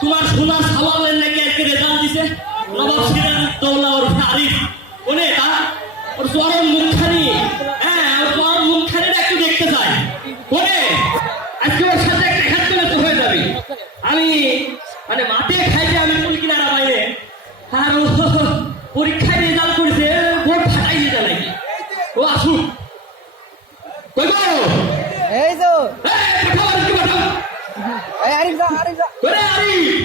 তোমার সোনার সাওয়ালের নাকি আজকে রেজাল্ট দিছে নবাব সিরাজউদ্দৌলা ওর আরিফ ওনে তা ওর চরম মুখখানি, হ্যাঁ ওর চরম মুখখানিটা একটু দেখতে চাই ওনে আজকে ওর সাথে একটা খাদ্য তো হয়ে যাবে। আমি মানে মাঠে খাইতে আমি কুল কিনারা বাইরে আর ও পরীক্ষায় রেজাল্ট করেছে বোর্ড ফাটাই দিতে নাকি ও আসুক কই গো এই তো পাঠাও আর কি পাঠাও এই আরিফ যা করে আরিফ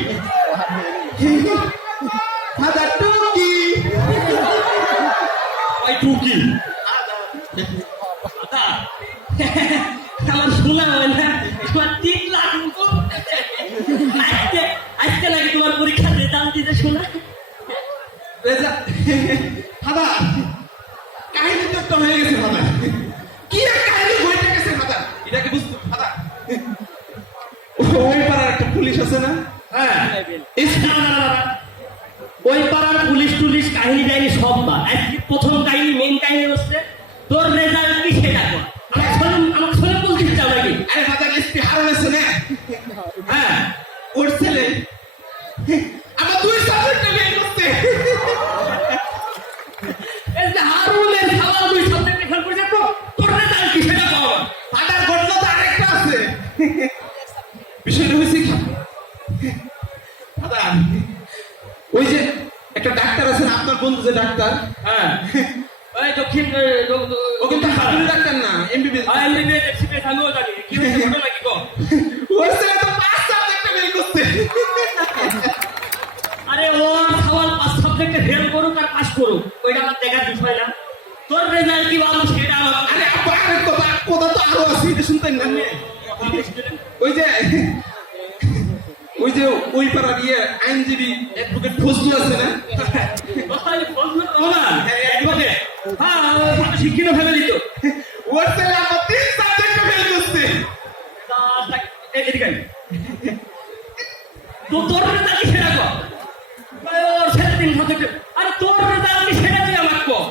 হাজার টুকি ওই টুকি আমার শোনা হয় না তোমার 3 লাখ আজকে নাকি তোমার পরীক্ষার রেজাল্ট দিতে শোনা দাদা কাহিনী তো একটা হয়ে গেছে দাদা কি এক কাহিনী হয়ে গেছে দাদা এটাকে বুঝতে দাদা ওই পাড়ার একটা পুলিশ আছে না হ্যাঁ ওই পাড়ার পুলিশ টুলিশ কাহিনী টাইনি সব বা আজকে প্রথম কাহিনী মেন কাহিনী হচ্ছে তোর রেজাল্ট কি সেটা কর আমার ছেলে বলতে চাও নাকি আরে দাদা এসপি হারুন আছে না হ্যাঁ ওর ছেলে আমার 2 সাবজেক্টে ফেল করতে এই যে হারুনের সওয়াল 2 সাবজেক্টে ফেল করেছে তো তোর রেজাল্ট কি সেটা কর দাদার ঘটনা তো আরেকটা আছে বিষয়টা হয়েছে কি দাদা ওই যে একটা ডাক্তার আছে না আপনার বন্ধু যে ডাক্তার হ্যাঁ ওই দক্ষিণ ও কিন্তু হারুন ডাক্তার না এমবিবিএস এমবিবিএস এক্সপেরিয়েন্স আমিও জানি কি হয়েছে ঘটনা কি কর ওর ছেলে তো 5 সাবজেক্টে ফেল করতে আরে ও সওয়াল 5 সাবজেক্টে ফেল করুক আর পাস করুক ওইটা আমার দেখার বিষয় না তোর রেজাল্ট কি ভালো সেটা আরে আব্বা আরে কথা তো আরো আছে এটা শুনতেন না ওই যে ওই পাড়ার আইনজীবী অ্যাডভোকেট ফজলু আছে না শিক্ষিত ফ্যামিলি তো ওর ছেলে আমার 3 সাবজেক্টে ফেল করছে তোর রেজাল্ট কি সেটা কর ওর ছেলে 3 সাবজেক্টে আরে তোর রেজাল্ট কি সেটা তুই আমাকে কর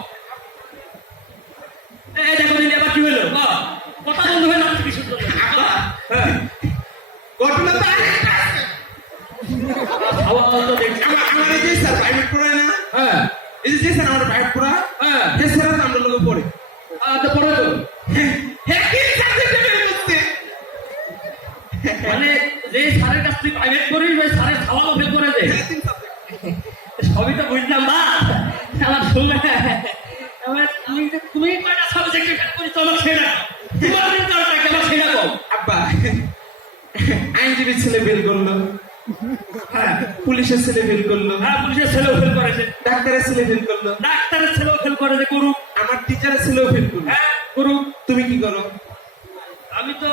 এই দেখো দিদি আবার কি হলো কথা বন্ধ হয়ে যাচ্ছে কিছু হ্যাঁ ঘটনা তো আরেকটা আছে সওয়াল তো দেখছি আমার এই যে স্যার প্রাইভেট পড়ায় না হ্যাঁ এই যে স্যার আমার প্রাইভেট পড়া হ্যাঁ এই স্যার আমরা লোক পড়ে তো পড়ে তো হ্যাঁ কি সাবজেক্টে ফেল করছে মানে যে স্যারের কাছ থেকে প্রাইভেট করিস ওই স্যারের সওয়ালও ফেল করে দে 3 সাবজেক্ট সবই তো বুঝলাম বা আমার শুনে আমার তুমি কয়টা সাবজেক্টে ফেল করিস তো আমার সেটা তোমার রেজাল্টটা কেমন সেটা কম আব্বা আইনজীবীর ছেলে ফেল করলো হ্যাঁ পুলিশের ছেলে ফেল করলো হ্যাঁ পুলিশের ছেলেও ফেল করেছে ডাক্তারের ছেলে ফেল করলো ডাক্তারের ছেলেও ফেল করেছে করুক আমার টিচারের ছেলেও ফেল করলো হ্যাঁ করুক তুমি কি করো আমি তো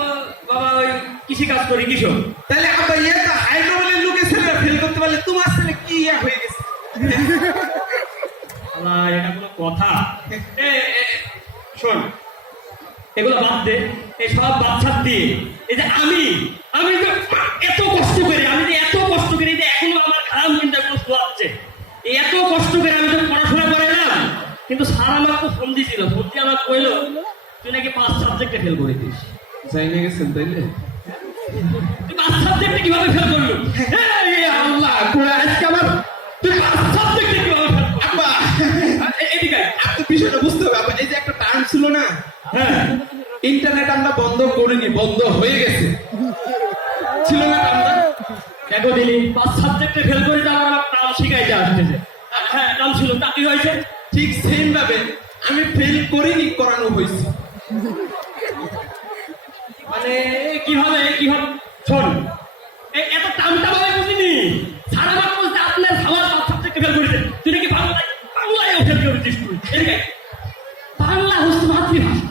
বাবা ওই কৃষি কাজ করি কৃষক তাহলে আব্বা তো হাইড্রোবলের লোকের ছেলেরা ফেল করতে পারলে তোমার ছেলে কি হয়ে গেছে এটা কোনো কথা শোন এগুলো বাদ দে এই সব বাচ্চার দিয়ে এই যে আমি যে এত কষ্ট করি যে এখনো আমার খারাপ চিন্তা কোনো শোয়াচ্ছে এত কষ্ট করে আমি তো পড়াশোনা করাইলাম কিন্তু স্যার আমার তো ফোন দিয়েছিল ফোন দিয়ে আমার কইলো তুই নাকি 5 সাবজেক্টে ফেল করে দিস যাই না গেছেন তাইলে তুই 5 সাবজেক্টে কিভাবে ফেল করলি আল্লাহ আজকে আমার তুই 5 সাবজেক্টে কিভাবে ফেল আব্বা এদিকে আপনি বিষয়টা বুঝতে হবে আব্বা এই যে একটা টার্ম ছিল না হ্যাঁ ইন্টারনেট আমরা বন্ধ করিনি বন্ধ হয়ে গেছে ছিল না টার্মটা দেখো দিলি 5 সাবজেক্টে ফেল করে তো আমার নাম শিখাইতে আসতেছে হ্যাঁ নাম ছিল তা কি হয়েছে ঠিক সেম ভাবে আমি ফেল করিনি করানো হয়েছে মানে কিভাবে শোন এত টামটা ভাবে বুঝিনি সারা বাবা বলতে আপনার সবার 5 সাবজেক্টে ফেল করেছে তুই নাকি বাংলায় ফেল করেছিস তুই এদিকে বাংলা হচ্ছে মাতৃভাষা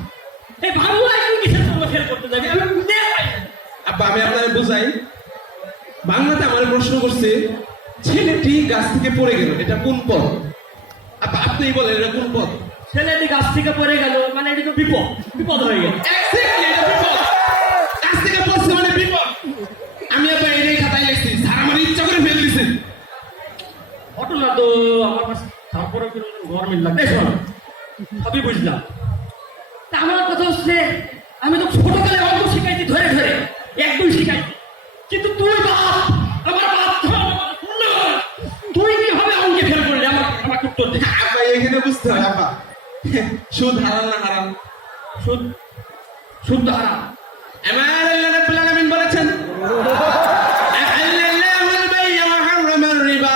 এই বাংলায় তুই কিসের জন্য ফেল করতে যাবি আমি বুঝতে পারি না আব্বা আমি আপনাদের বুঝাই বাংলাতে আমার প্রশ্ন করছে ছেলেটি গাছ থেকে পড়ে গেল এটা কোন পদ আব্বা আপনিই বলেন এটা কোন পদ ছেলেটি গাছ থেকে পড়ে গেল মানে এটা তো বিপদ হয়ে গেল এক্স্যাক্টলি এটা বিপদ গাছ থেকে পড়ছে মানে বিপদ আমি আব্বা এই খাতায় লিখছি স্যার আমার ইচ্ছা করে ফেল দিয়েছেন ঘটনা তো আমার কাছে তারপরে কিরকম গরমিল লাগবে শোন সবই বুঝলাম তা আমার কথা হচ্ছে আমি তো ছোটকালে অঙ্ক শিখাইছি ধরে ধরে এক দুই শিখাইছি কিন্তু তুই বাপ আমার বাপ তো আমার পূর্ণ। তুই কিভাবে অঙ্কে ফেল করলি আমাকে উত্তর দে। আব্বা এখানে বুঝতে হয় আব্বা, সুদ হারাম না হারাম? সুদ সুদ তো হারাম। আমার আল্লাহ রাব্বুল আলামিন বলেছেন আহাল্লাল্লাহুল বাই'a ওয়া হারামার রিবা,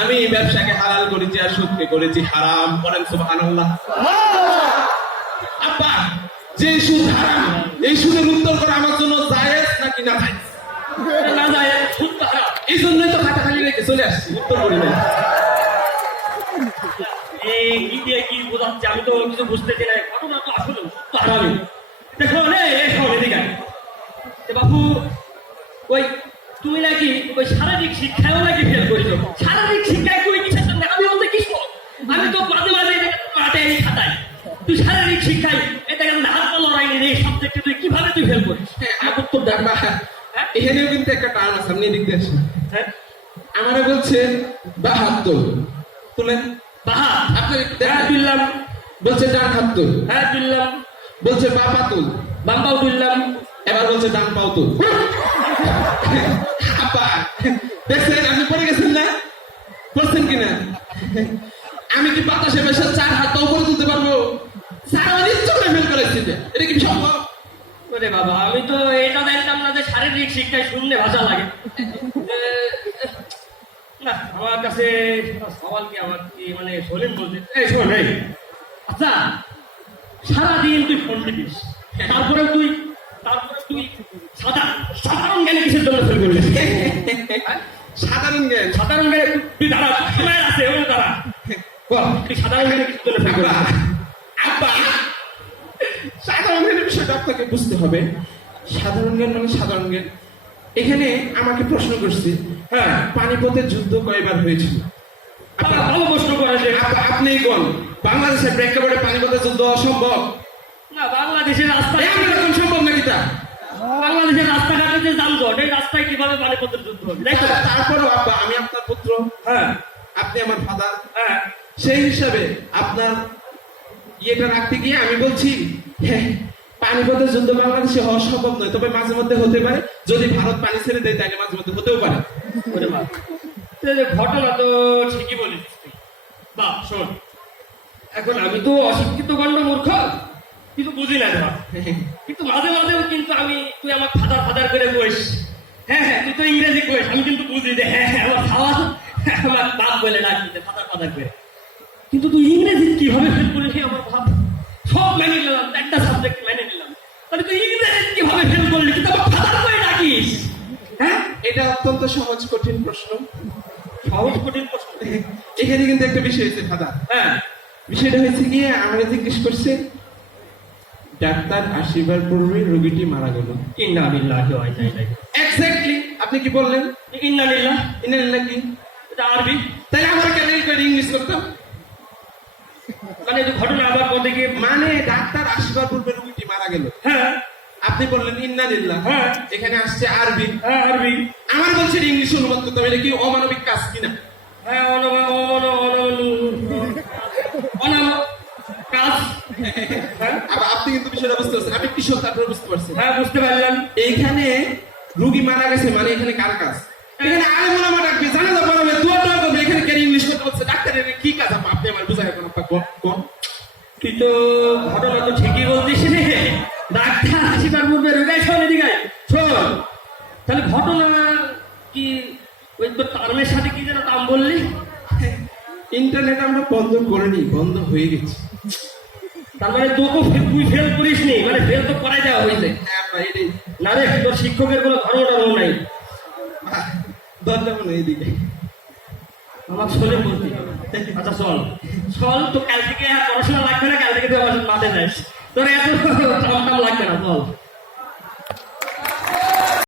আমি ব্যবসাকে হালাল করেছি আর সুদকে করেছি হারাম। বলেন সুবহানাল্লাহ। আব্বা যে সুদ হারাম, এই সুদের উত্তর করা আমার জন্য জায়েজ নাকি না জায়েজ? না যায় সুদ তো হারাম। এই জন্যই তো খাতা খালি রেখে চলে আসছি, উত্তর করি না। এই কি দিয়ে কি বোঝাচ্ছে আমি তো কিছু বুঝতেছি না। ঘটনা তো আসলে তো হারামি। দেখো এদিকে বাবু ওই তুমি নাকি ওই শারীরিক শিক্ষায়ও নাকি ফেল করিস। শারীরিক শিক্ষায় তুই কিসের জন্য? আমি বলতে কি আমি তো মাঝে মাঝে মাঠে খাতাই তুই শারীরিক শিক্ষায় এটা কেন হাত লড়াই নেই এই সাবজেক্টে তুই কিভাবে তুই ফেল করিস? আমার উত্তর দেখবা, এখানেও কিন্তু একটা টার্ম আছে, আপনি এদিক দিয়ে আসেন। হ্যাঁ আমারে বলছে 72 তুলেন, বাহা আপনি হ্যাঁ দেখা তুললাম, বলছে ডান হাত তুল, হ্যাঁ তুললাম, বলছে বাপা তুল, বাম্পাও তুললাম, এবার বলছে ডান পাও তুল। আপা দেখছেন আপনি পড়ে গেছেন না? পড়ছেন কিনা? আমি কি বাতাসে বসে 4 হাত উপরে তুলতে পারবো? স্যার আমার ইচ্ছা করে ফেল করেছি, এটা কি সম্ভব? ওরে বাবা আমি তো এটা জানতাম না যে শারীরিক শিক্ষায় শূন্য ভাষা লাগে। না আমার কাছে সওয়াল কি আমার কি মানে সলিম বলছে এই শোন এই আচ্ছা সারাদিন তুই ফোন টিপিস তারপরে তুই সাধারণ জ্ঞানে কিসের জন্য ফেল করলি? সাধারণ জ্ঞান, সাধারণ জ্ঞানে তুই দাঁড়া সময় আছে ওই দাঁড়া তুই সাধারণ জ্ঞানে কিসের জন্য ফেল করলি? আব্বা সাধারণ জ্ঞানের বিষয়টা আপনাকে বুঝতে হবে। সাধারণ জ্ঞান মানে সাধারণ জ্ঞান। এখানে আমাকে প্রশ্ন করছে, হ্যাঁ পানিপথের যুদ্ধ কয়বার হয়েছিল? ভালো প্রশ্ন করা যে আপনি কোন বাংলাদেশের প্রেক্ষাপটে পানিপথের যুদ্ধ অসম্ভব? না বাংলাদেশের রাস্তা এরকম সম্ভব নাকি? তা বাংলাদেশের রাস্তাঘাটে যে যানজট এই রাস্তায় কিভাবে পানিপথের যুদ্ধ হবে? তারপরও আব্বা আমি আপনার পুত্র, হ্যাঁ আপনি আমার ফাদার, হ্যাঁ সেই হিসাবে আপনার ইয়েটা রাখতে গিয়ে আমি বলছি হ্যাঁ পানিপথের যুদ্ধ বাংলাদেশে হওয়া সম্ভব নয়, তবে মাঝে মধ্যে হতে পারে। যদি ভারত পানি ছেড়ে দেয় তাহলে মাঝে মধ্যে হতেও পারে। ঘটনা তো ঠিকই বলিস বাপ শোন এখন আমি তো অশিক্ষিত গণ্ড মূর্খ কিন্তু বুঝি না ধর কিন্তু মাঝে মাঝেও কিন্তু তুই আমার ফাদার করে বইস। হ্যাঁ হ্যাঁ তুই তো ইংরেজি কইস আমি কিন্তু বুঝি যে হ্যাঁ হ্যাঁ আমার খাওয়া আমার বাপ বলে ডাকি ফাদার করে কিন্তু তুই ইংরেজি কিভাবে ফেল করিস আমার ভাব সব মেনে নিলাম একটা সাবজেক্ট মেনে নিলাম তাহলে তুই ইংরেজি কিভাবে ফেল করলি কিন্তু আমার ফাদার করে ডাকিস? হ্যাঁ এটা অত্যন্ত সহজ কঠিন প্রশ্ন। সহজ কঠিন প্রশ্ন এখানে কিন্তু একটা বিষয় হয়েছে ফাদার। হ্যাঁ বিষয়টা হয়েছে গিয়ে আমরা জিজ্ঞেস করছে ডাক্তার আসিবার পূর্বে রোগীটি মারা গেল। ইন্না লিল্লাহি ওয়া ইন্না ইলাইহি এক্স্যাক্টলি আপনি কি বললেন? ইন্না লিল্লাহ ইন্নালিল্লাহ কি? এটা আরবি। তাহলে আমার কেন ইংলিশ করতাম? মানে এই ঘটনা আবার বলতে গিয়ে মানে ডাক্তার আসিবার পূর্বে রোগীটি মারা গেল, হ্যাঁ আপনি বললেন ইন্নালিল্লাহ, হ্যাঁ এখানে আসছে আরবি, হ্যাঁ আরবি, আমার বলছেন ইংলিশ অনুবাদ করতে হবে। এটা কি অমানবিক কাজ কিনা? হ্যাঁ কাজ আবার আপনি কিন্তু বিষয়টা বুঝতে পারছেন, আমি কৃষক তারপরে বুঝতে পারছেন। হ্যাঁ বুঝতে পারলাম। এইখানে রোগী মারা গেছে মানে এখানে কার কাজ? এখানে আরে মোলামা ডাকবে, জানাজা পড়াবে, দোয়া করবে, এখানে কেন ইংলিশ করতে বলছে? ডাক্তারের কি কাজ আপনি আমার বুঝাই এখন আপা কম। তুই তো ঘটনা তো ঠিকই বলছিস রে ডাক্তার আসিবার পূর্বে রোগাই শোন এদিকে শোন তাহলে ঘটনা কি ওই তোর টার্মের সাথে কি যেন দাম বললি? ইন্টারনেট আমরা বন্ধ করিনি, বন্ধ হয়ে গেছে। তার মানে তোকে তুই ফেল করিস নি মানে ফেল তো করাই দেওয়া হয়েছে। হ্যাঁ ভাই এটাই না রে তোর শিক্ষকের কোনো ধর্ম নাই দরজা মনে এইদিকে আমার ছোলে বলতে। আচ্ছা চল তো কাল থেকে পড়াশোনা লাগবে না, কাল থেকে তুই আমার মাঠে যাস, তোর এত টাম লাগবে না চল।